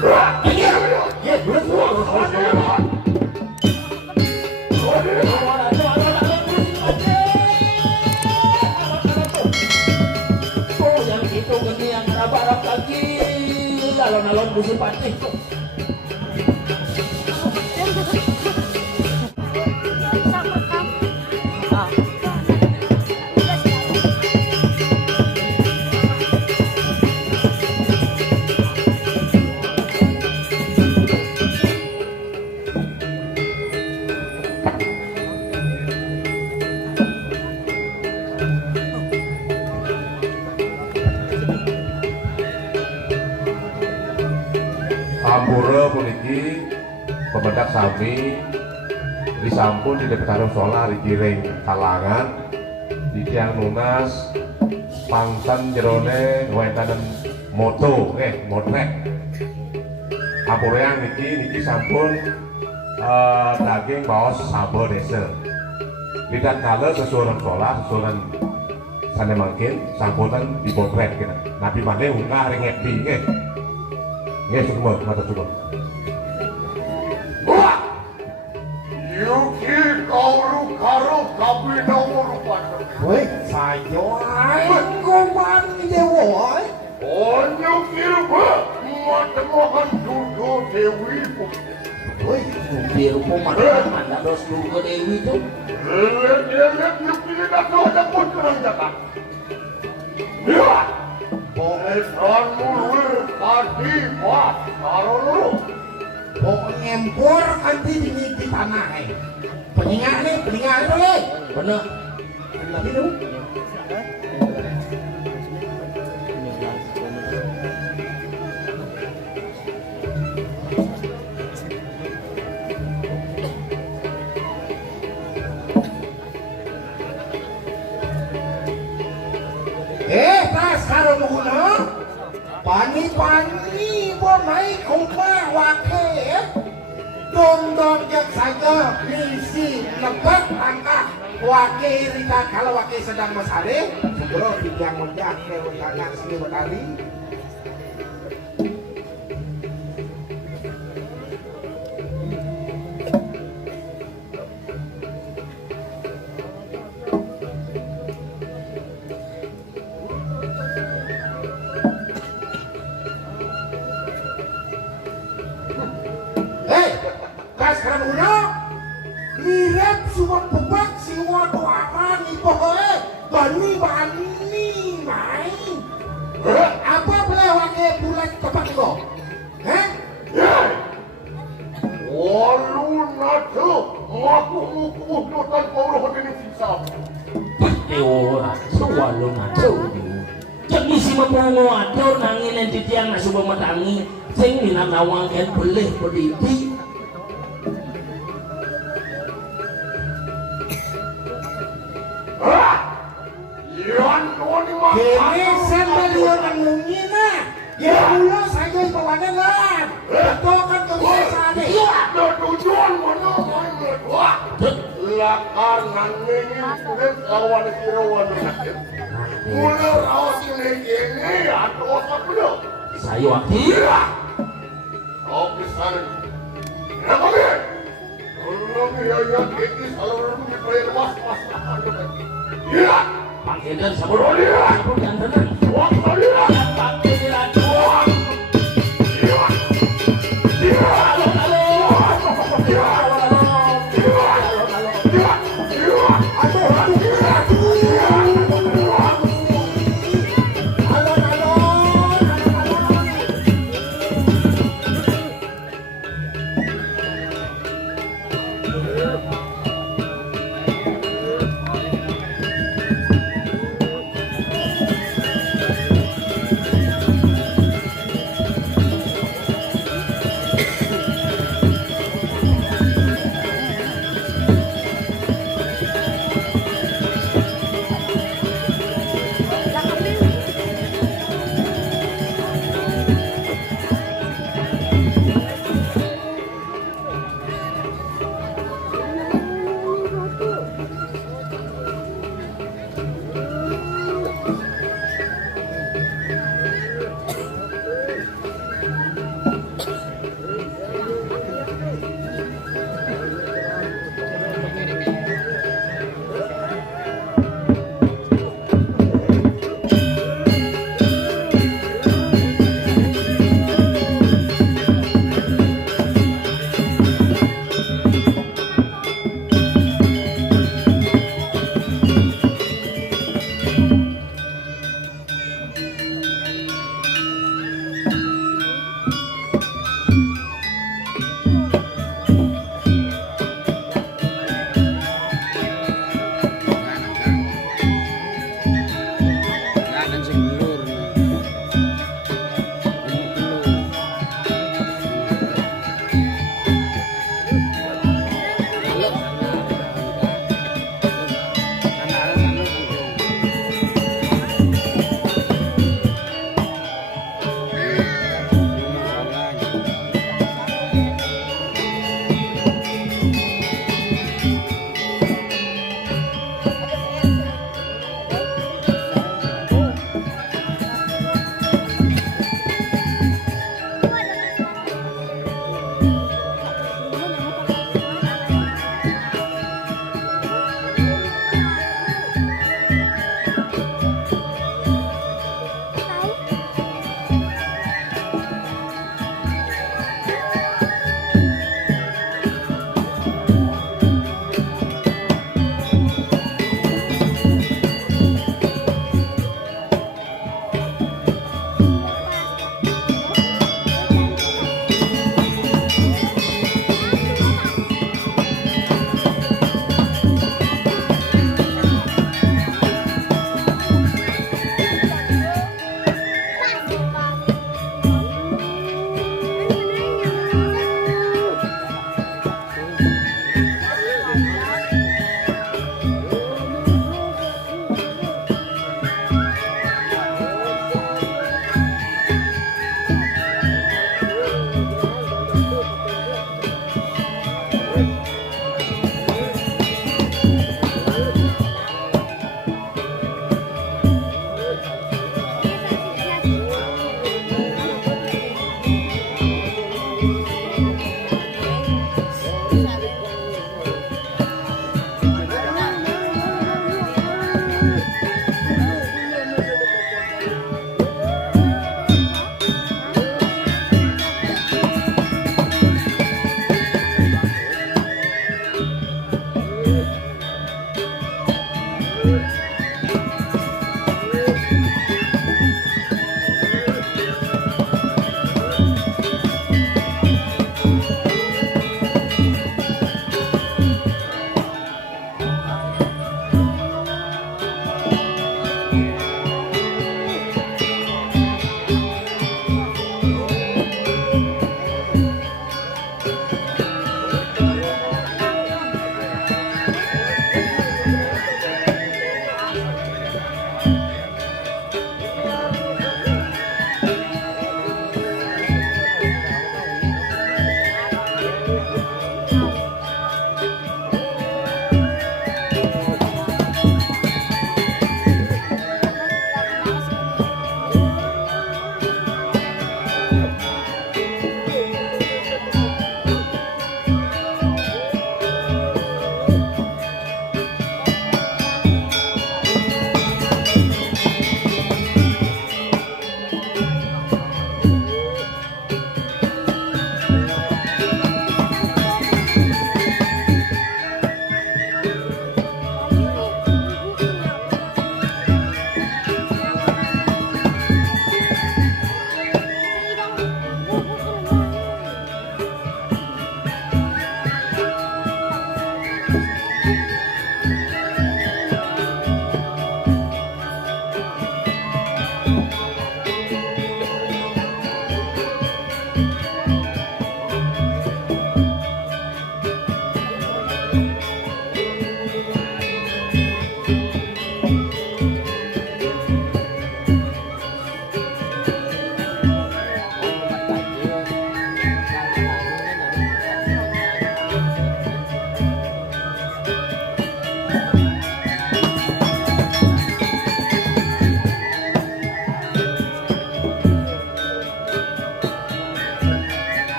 yang itu genian barang lagi alon-alon busi patih tuh. Ampura puniki pemendak sami disampun di dekat sholah dikiring kalangan di tiang lunas pangsan jerone wetanen moto motrek ampura yang niki sampun daging bawas sabo desa tidak kala sesuatu sholah sesuatu sana mungkin samputan di motrek kita nabi mana unggah rengepi nggak semua mata coba. Wah, Yuki kau karo kapi nomor pada. Woi, saya goman dewa. Oh, Yuki rupa, mata makan dulu Dewi. Woi, biar pemandangan mana dos dulu Dewi tu. Lihat Yuki dah tahu ada pun kerang jalan. Lihat. Pengesan mulu tadi pas karo lu. Pok ngempur nanti di tanah peningat boleh. Benar. Lagi tu. Tas karo muna pani bomai kumpa wake dong jak saja misi lebat angka wake rika kalau wake sedang mesare segera tiga monjak ke tangan sini berkali lihat semua bebak semua doaran ipohe bani main apa boleh wakil bulan tepat kok walu natu aku nutan kau ini sisa Dewa selalu ngaco jadi si memongo atur nangin yang titiang nasu memetangi sing minat nawangkan boleh berdiri kini sampai orang mungina ya pula saja ibawanan lah tokan kebiasaan ada tujuan mana main berdua lakan nangin kulit kawan kirawan mula rawat ini atau apa pula saya wakil kau kesana kenapa ni belum ya kini selalu dibayar was-was ya Pak Eder sabur yang tenang waktu dia